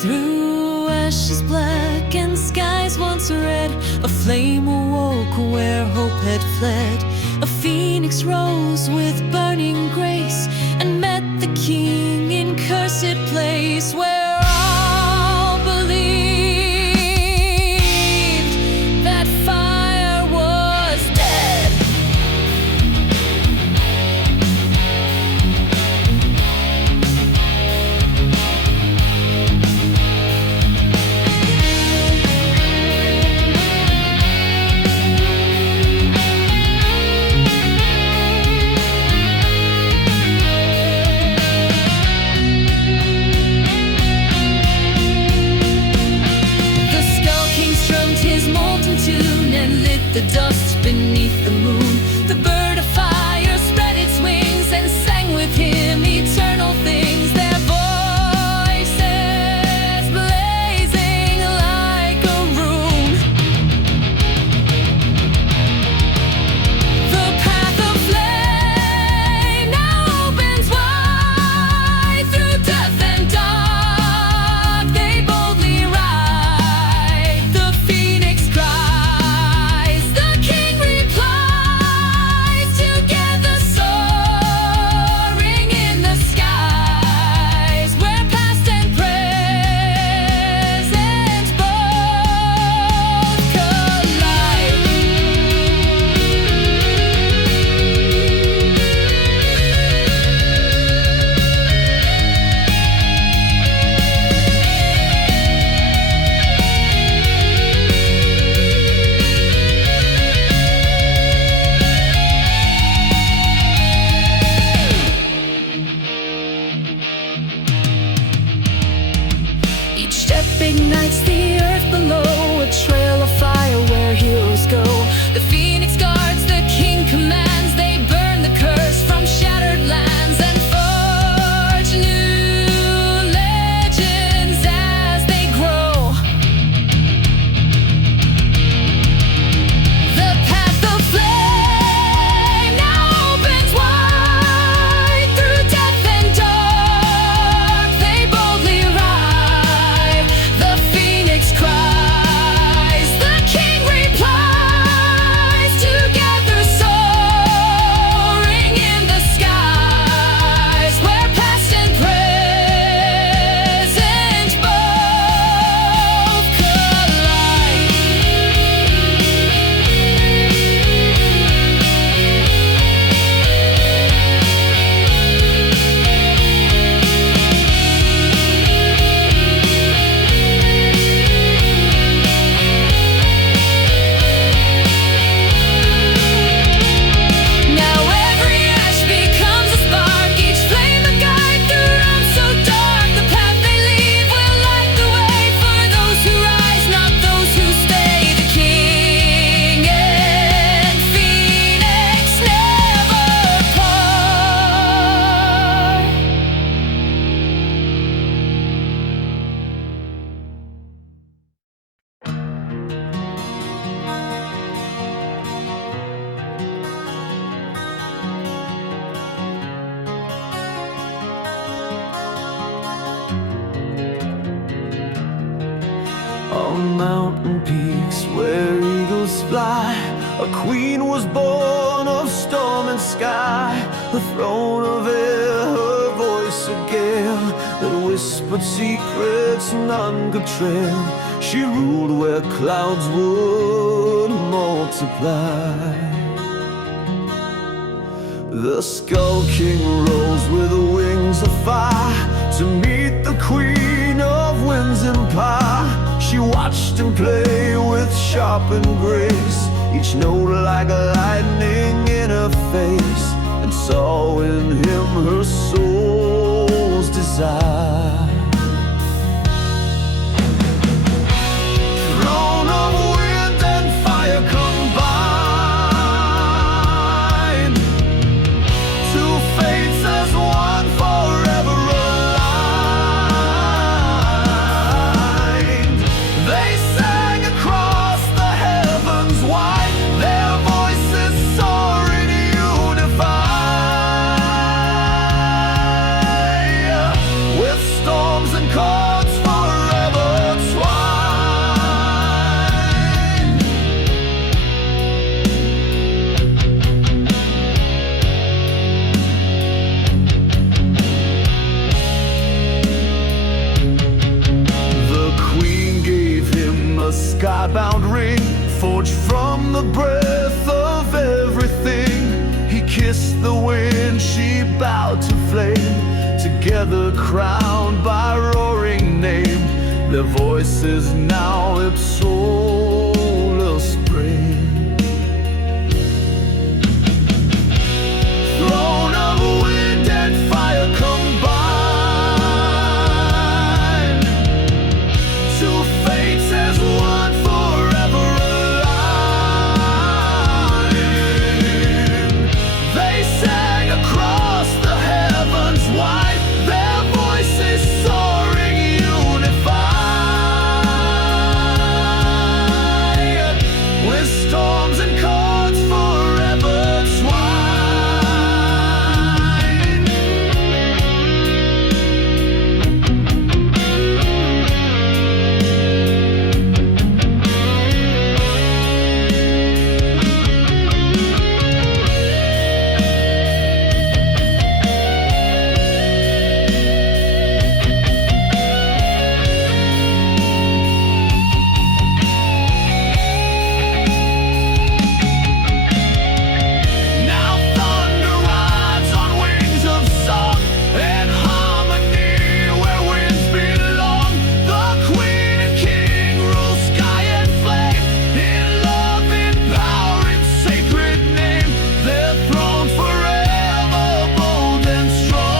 Through ashes black and skies once red, a flame awoke where hope had fled. A phoenix rose with burning grace and met the king in cursed place, where all believed that fire was dead. The dust beneath the moon, the bird of fire spread its wings and sang with him eternal things, their voices blazing like a rune. The path of flame now opens wide, through death and dark they boldly ride. The phoenix cries, the king replies, together soaring in the skies, where past and present both collide. Each step ignites the earth below, a trail of fire where heroes go. The phoenix guards, the king commands, they burn the curse from shattered lands and forge new legends as they grow. The path of flame now opens wide, through death and dark they boldly ride. The phoenix cries, the king replies, together soaring in the skies, where past and present both collide. Now every ash becomes a spark, each flame a guide through realms so dark. The path they leave will light the way for those who rise, not those who stay. The king and phoenix never part. On mountain peaks where eagles fly, a queen was born of storm and sky. The throne of air, her voice a gale that whispered secrets none could trail. She ruled where clouds would multiply. The Skull King rose with wings of fire to meet the queen of winds and power. She watched him play with sharpened grace, each note like lightning in her face, and saw in him her soul's desire. Throne of wind and fire combined, two fates as one forever aligned. They sang across the heavens wide, their voices soaring unified. With storm skybound ring, forged from the breath of everything. He kissed the wind, she bowed to flame, together crowned by roaring name. Their voices now Ipsolus bring. Throne of wind and fire combined, two fates as one forever aligned. They sang across the heavens wide, their voices soaring unified, with storms and chords forever twined. Now thunder rides on wings of song and harmony where winds belong. The queen and king rule sky and flame, in love, in power, in sacred name. Their throne forever bold and strong.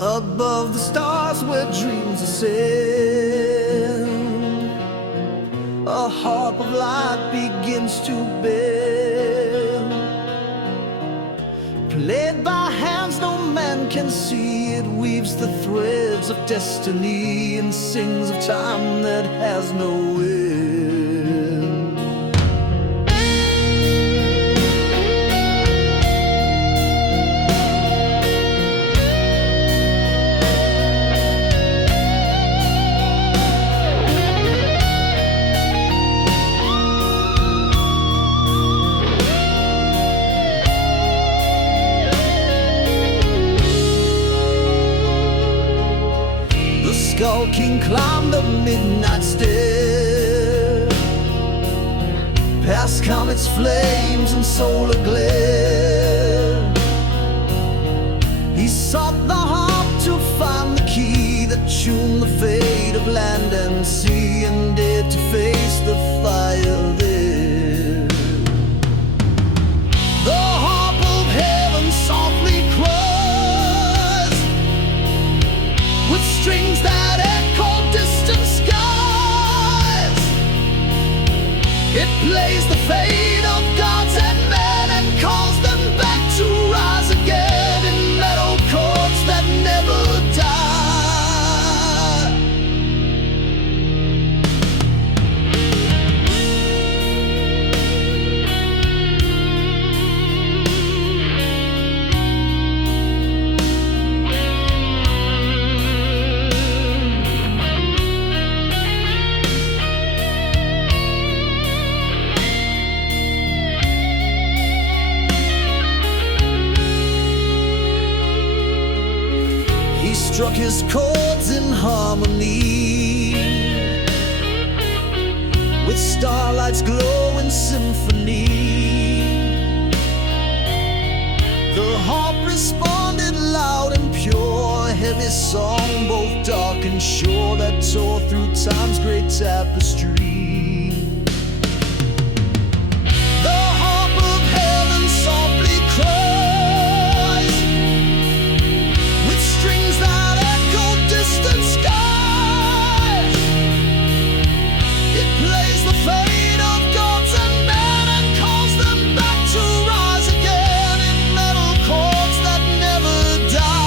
Above the stars where dreams ascend, a harp of light begins to bend, played by hands no man can see. It weaves the threads of destiny and sings of time that has no end. The Skull King climbed the midnight stair, past comets, flames, and solar glare. He sought the harp to find the key that tuned the fate of land and sea, and dared to face the fire there. The harp of heaven softly cries, with strings that echo distant skies. It plays the fate of gods and men and calls them back to rise again in metal chords that never die. He struck his chords in harmony, with starlight's glow in symphony. The harp responded loud and pure, a heavy song both dark and sure, that tore through time's great tapestry. The harp of heaven softly cries, with strings that echo distant skies. It plays the fate of gods and men and calls them back to rise again in metal chords that never die.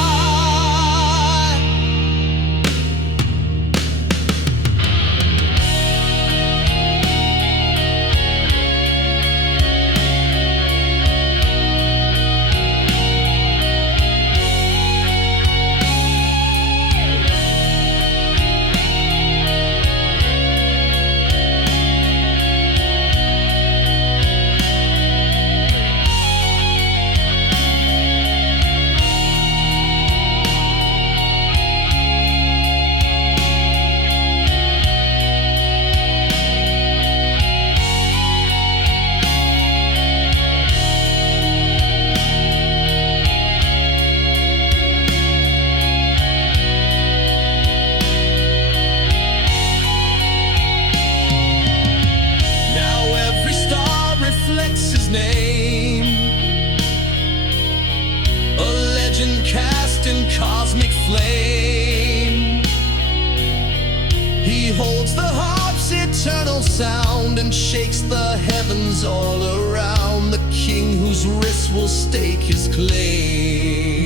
He holds the harp's eternal sound and shakes the heavens all around, the king whose wrist will stake his claim.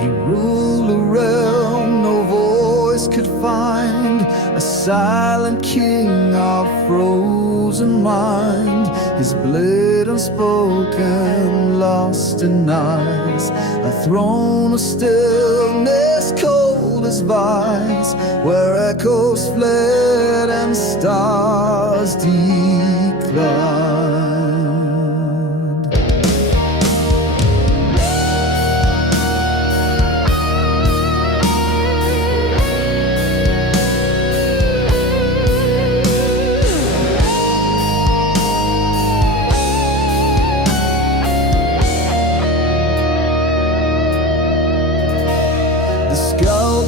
He ruled a realm no voice could find, a silent king of frozen mind. His blade unspoken, lost in eyes, a throne of stillness cold as vice, where echoes fled and stars declined.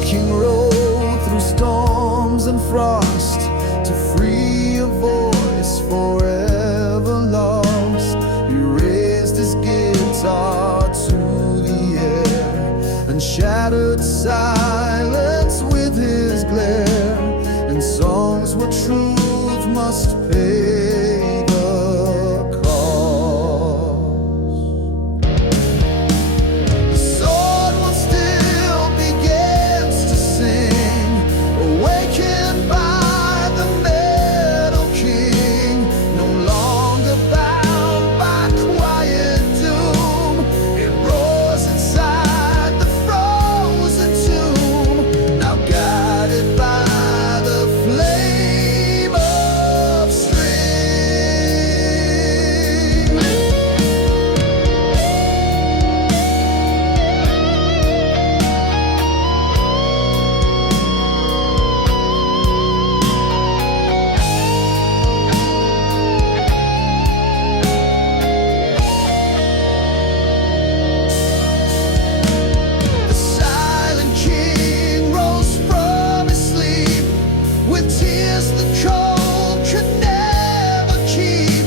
King rode through storms and frost to free a voice forever lost. He raised his guitar to the air and shattered silence with his glare, and songs where truth must pay the cost. The sword will still begins to sing, awakened by the Metal King, no longer bound by quiet doom. It roars inside the frozen tomb, now guided by the flame of string. The silent king rose from his sleep with tears the cold could never keep.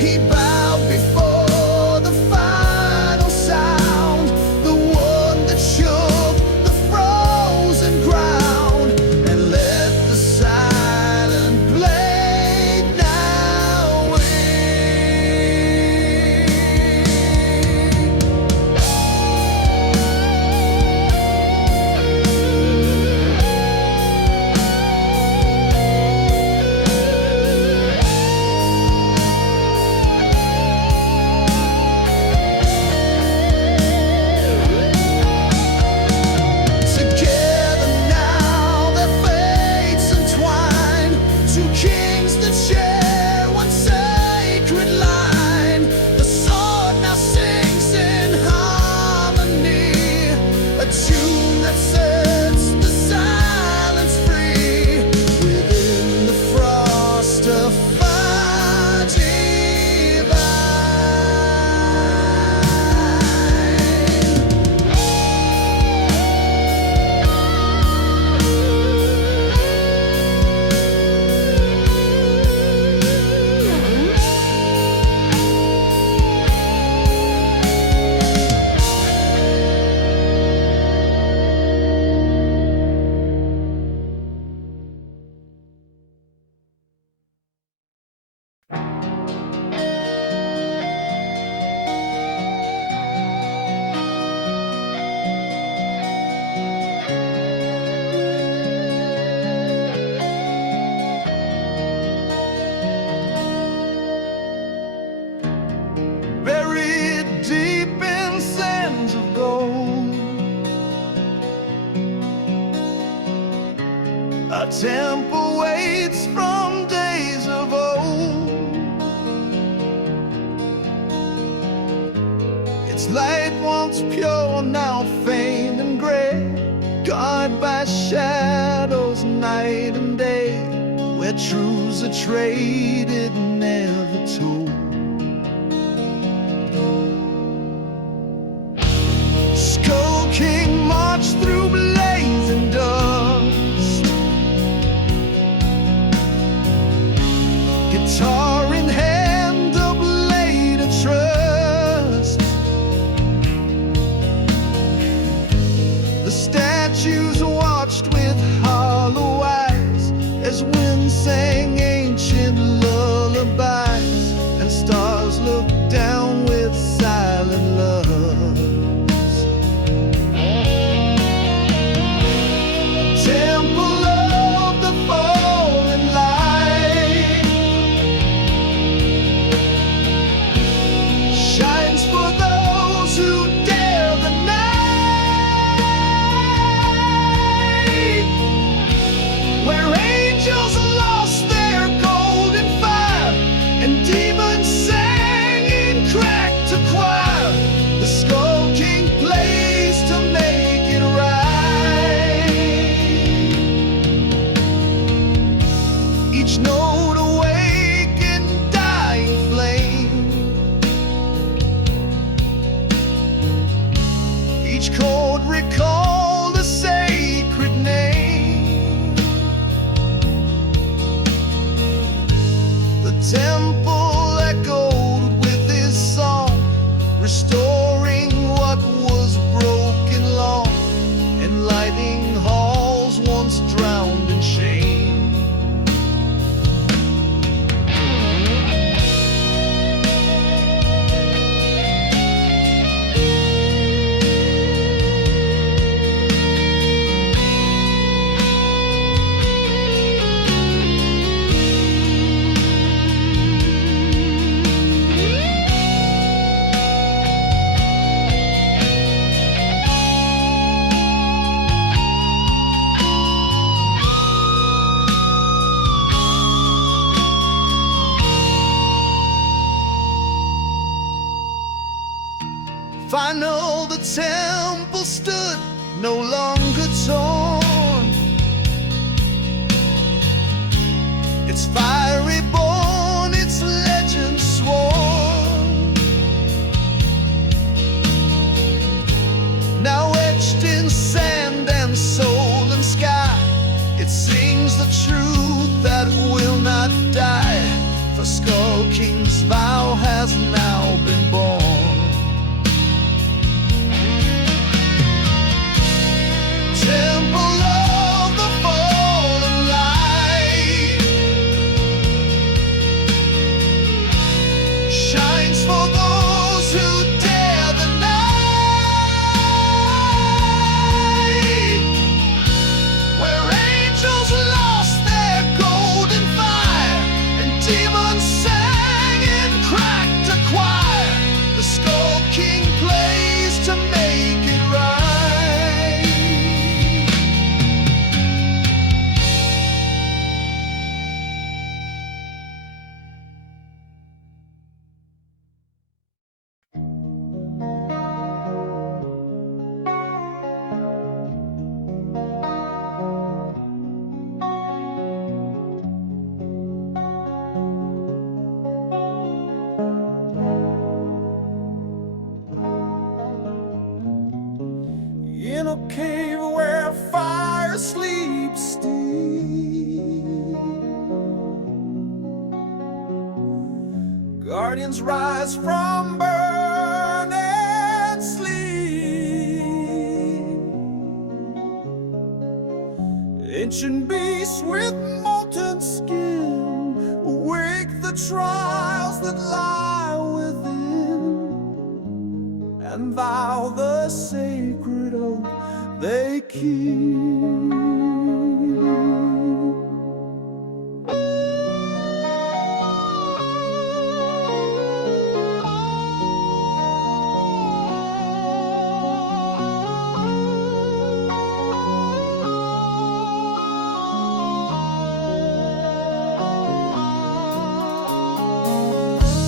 He bowed before the final sound, the one that shook the frozen ground, and let the silent blade now ring. Together now their fates entwine, two kings that share one sacred line. The sword now sings in harmony, a tune that sets the silence free within the frost of fire divine. Buried deep in sands of gold, a temple waits from days of old. Its light once pure, now faint and gray, guarded by shadows night and day, where truths are traded, never told. Final the temple stood, no longer torn. Its fiery born, its legend sworn. Now etched in sand and soul and sky, it sings the truth that will not die. For Skull King's vow has now been born. Temple of the fallen light shines for those who dare the night, where angels lost their golden fire and demons sang in cracked a choir. The Skull King plays to make it right. In a cave where fire sleeps still, guardians rise from burning sleep. Ancient beasts with molten skin awake the trials that lie within, and vow the sacred oath they keep.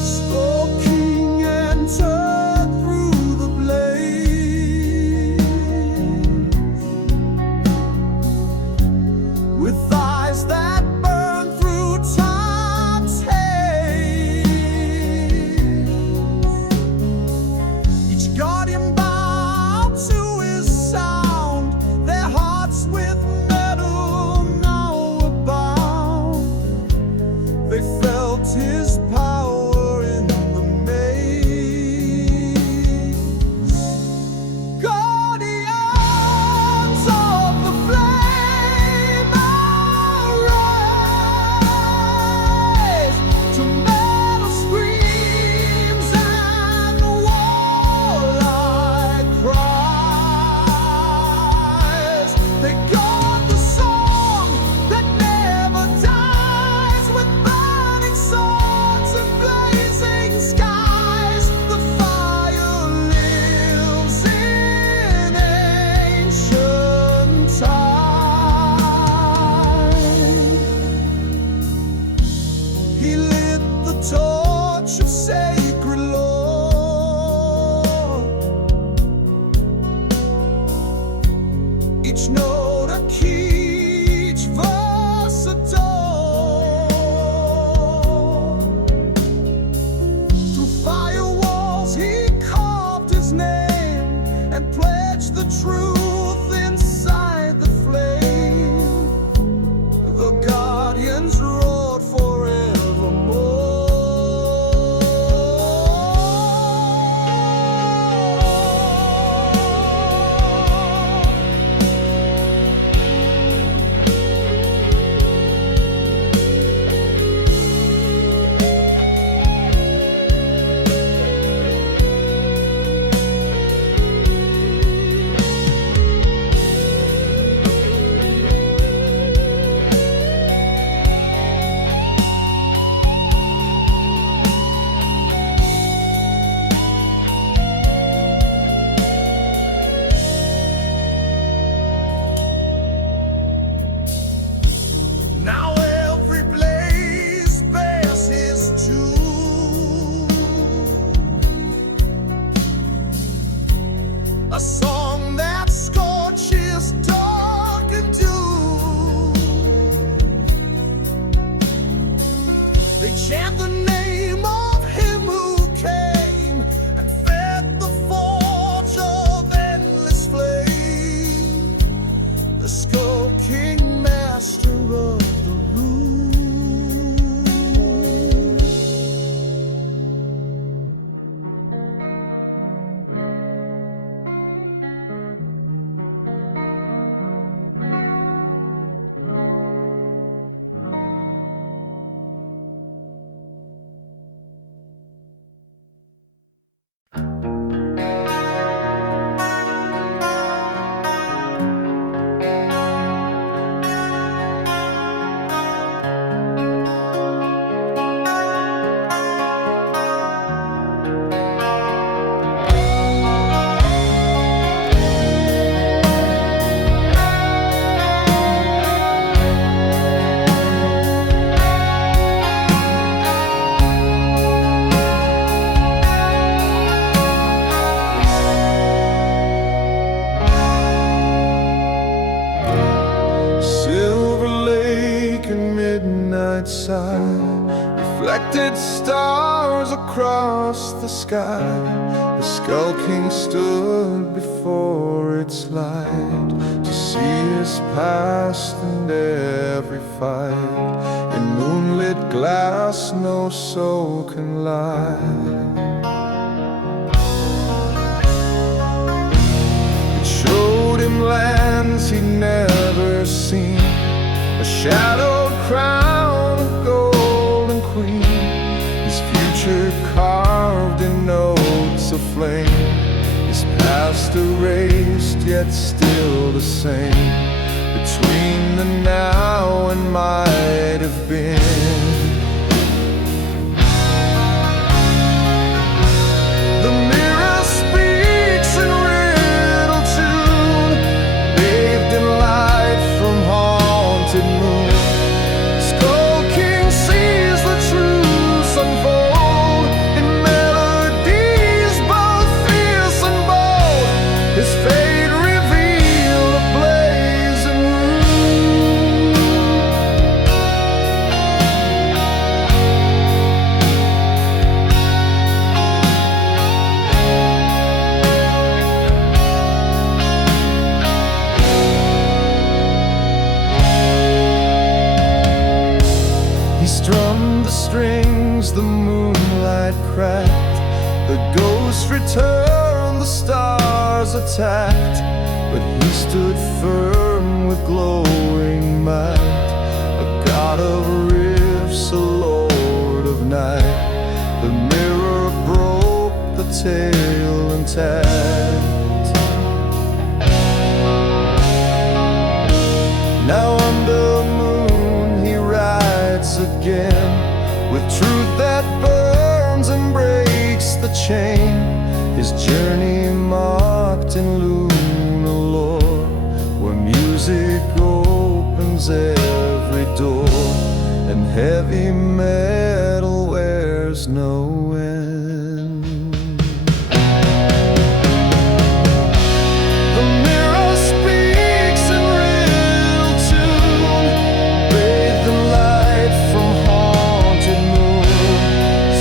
Skull King entered through the blaze with eyes that burn through time's haze. Each guardian bowed to his sound, their hearts with metal now abound. They felt his power in the maze. Guardians of the flame arise to metal screams and warlike cries. They guard the song that never dies with burning swords and blazing skies. The fire lives in ancient time. He lit the torch of sacred lore. Each note a key, each verse a door. Through firewalls he carved his name and pledged the truth inside the flame. The guardians roared forevermore. a song that scorches dark and doom. They chant the name of him who came and fed the forge of endless flame, the Skull King, master of the room. Side, reflected stars across the sky. The Skull King stood before its light to see his past and every fight. In moonlit glass no soul can lie. It showed him lands he'd never seen, a shadowed crown, a golden queen, his future carved in notes of flame, his past erased yet still the same, between the now and might have been. The mirror speaks in riddle tune, bathed in light from haunted moon. Skull King sees the truth unfold in melodies both fierce and bold. His fate revealed a blazing room. He strummed the strings, the moonlight cracked, the ghosts returned, the stars attacked, but he stood firm with glowing might, a god of rifts, a lord of night. The mirror broke, the tale intact. Now under the moon he rides again, with truth that burns and breaks the chain. His journey marked in lunar lore, where music opens every door, and heavy metal wears no end. The mirror speaks in riddle tune, bathed in light from haunted moon.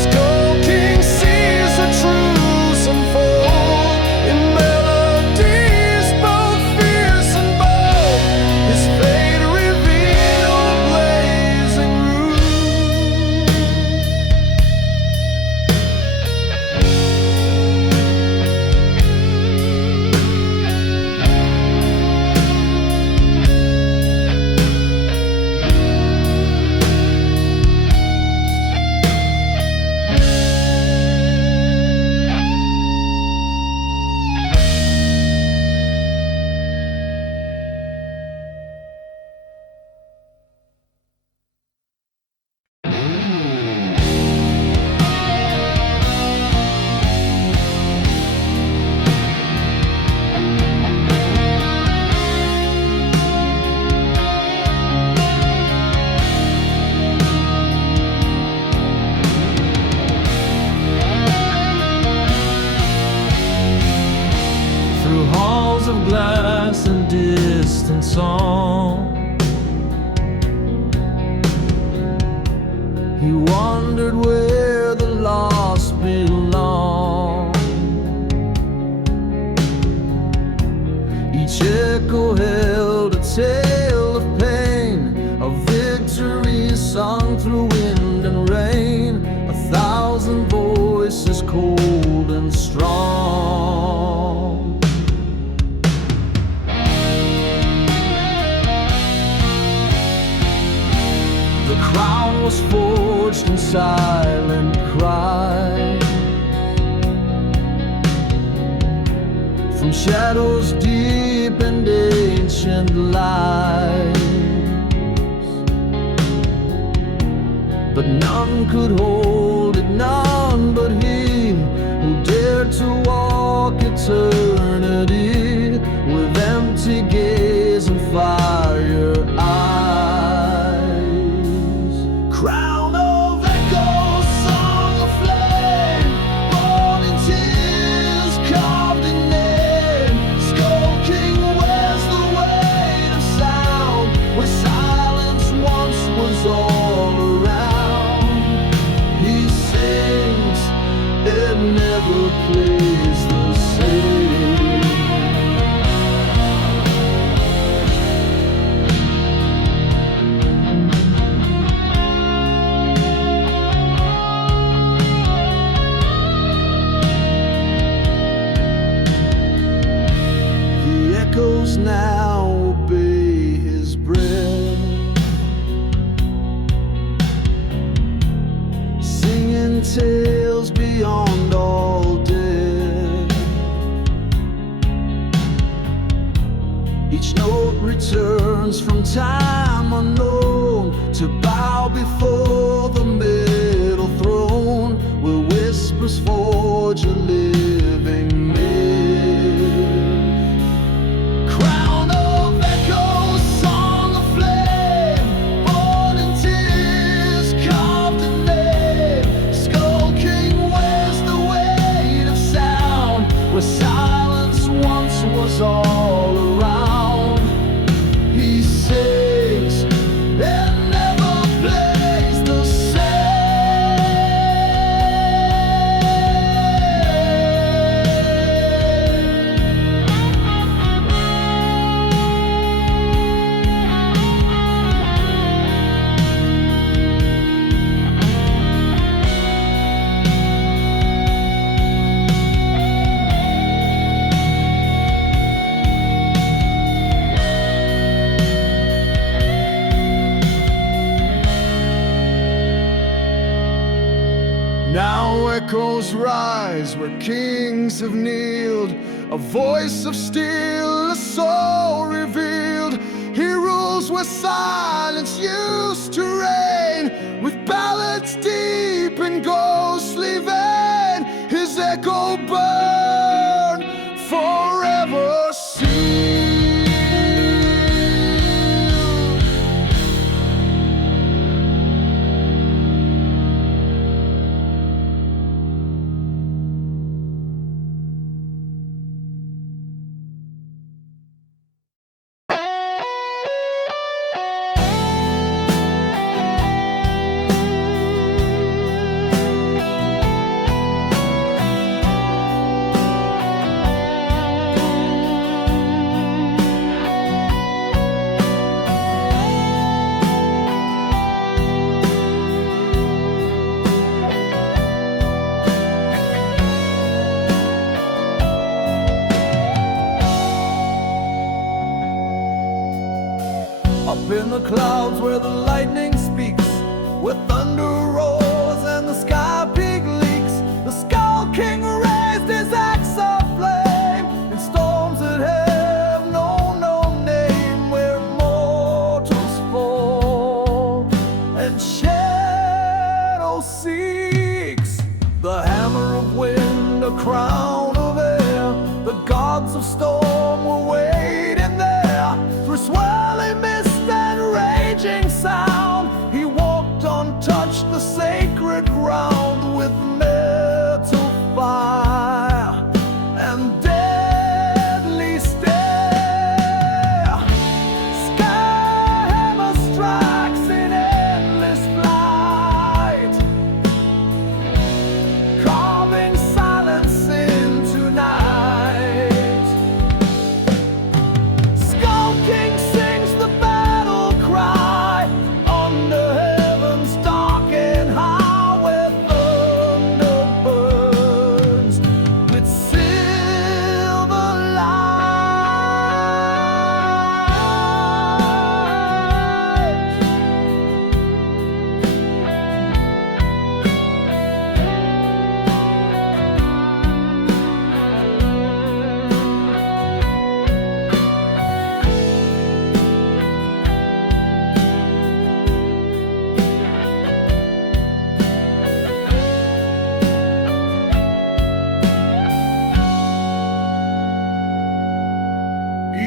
Skull King sees the truth unfold in melodies both fierce and bold. His fate revealed a blazing room. halls of glass and distant song. He wondered where the lost belong. Each echo held a tale of pain, of victory sung through wind and rain, 1,000 voices cold and strong. The crown was forged in silent cries, from shadows deep and ancient lies. But none could hold it, none but he who dared to walk eternity with empty gaze and fire eyes. Crown of echoes, song of flame, born in tears, carved in name. Skull King wears the weight of sound, where silence once was all around. He sings, it never plays the same. The echoes now obey his breath, singing tales beyond all death. Each note returns from time unknown to bow before the middle throne, where whispers forge a living myth. Crown of echoes, song of flame, born in tears, carved in name. Skull King wears the weight of sound, where silence once was all around. He sings, it never plays the Now echoes rise where kings have kneeled, a voice of steel, a soul revealed. He rules where silence used to reign, with ballads deep and ghostly vein. His echo burn, forever sealed. Up in the clouds where the lightning speaks, where thunder roars and the sky peak leaks, the Skull King raised his axe of flame in storms that have no name, where mortals fall and shadow seeks. The hammer of wind, a crown of air, the gods of storm were waiting there. Through swirling mist and raging sound, he walked on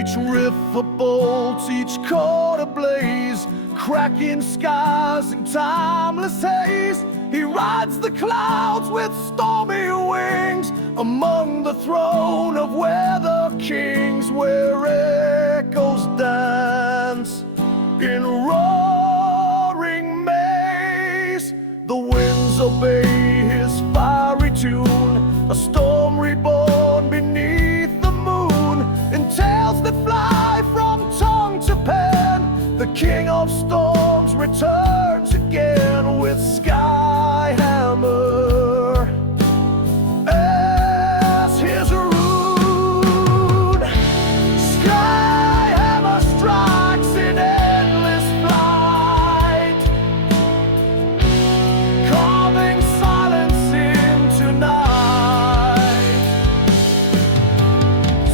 Each rift a bolt, each chord ablaze, cracking skies in timeless haze. He rides the clouds with stormy wings, among the throne of weather kings, where echoes dance in roaring maze. The winds obey his fiery tune, a storm reborn beneath the moon. In tales that fly from tongue to pen, the king of storms returns again with sky hammer as his rune. Sky hammer strikes in endless flight, carving silence into night.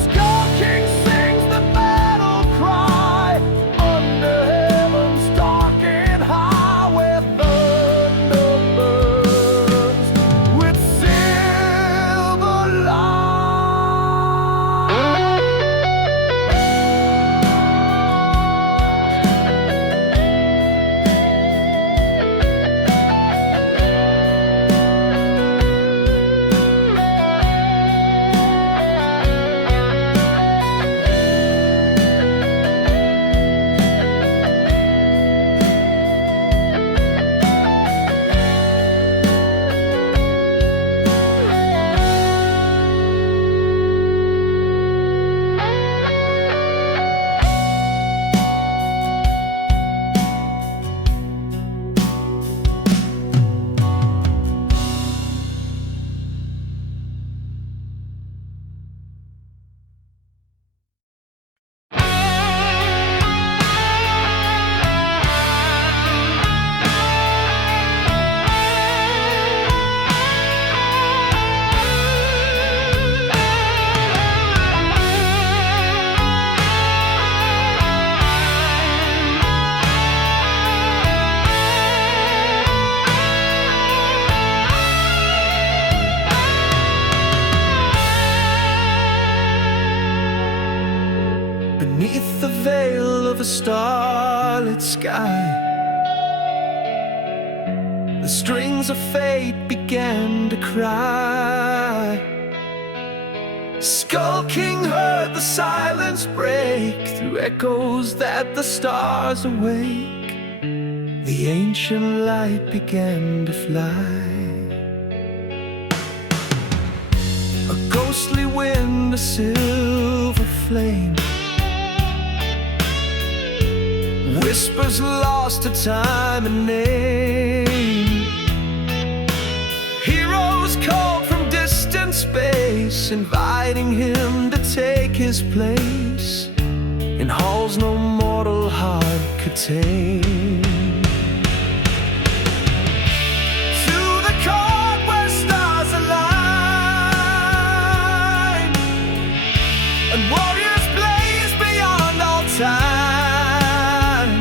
Skull King sings the battle cry under heaven's dark and high, where thunder burns with silver light. Beneath the veil of a starlit sky, the strings of fate began to cry. Skull King heard the silence break through echoes that the stars awake. The ancient light began to fly. A ghostly wind, a silver flame, whispers lost to time and name. Heroes called from distant space, inviting him to take his place in halls no mortal heart could tame. To the court where stars align and warriors blaze beyond all time.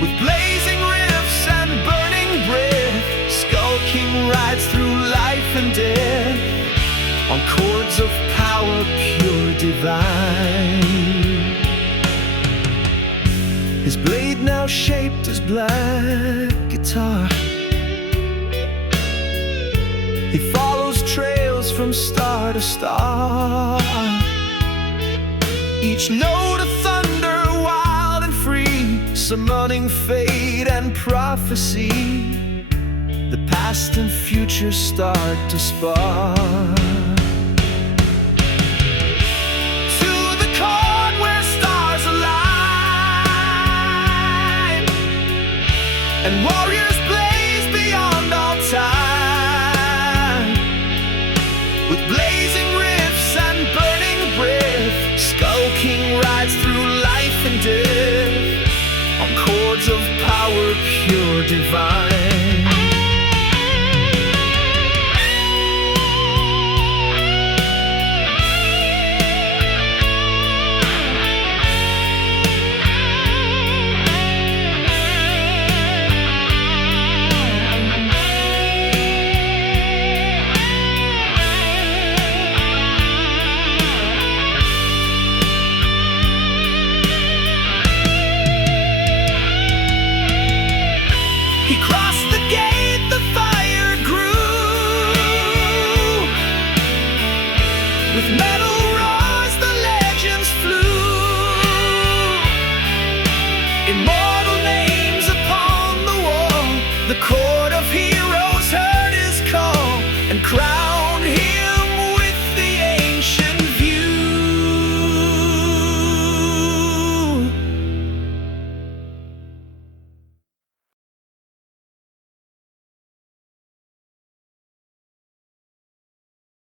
With blazing rifts and burning breath, Skull King rides through life and death on chords of power pure divine. His blade now shaped as black guitar. He follows trails from star to star, each note a thunder, wild and free, summoning fate and prophecy. The past and future start to spark.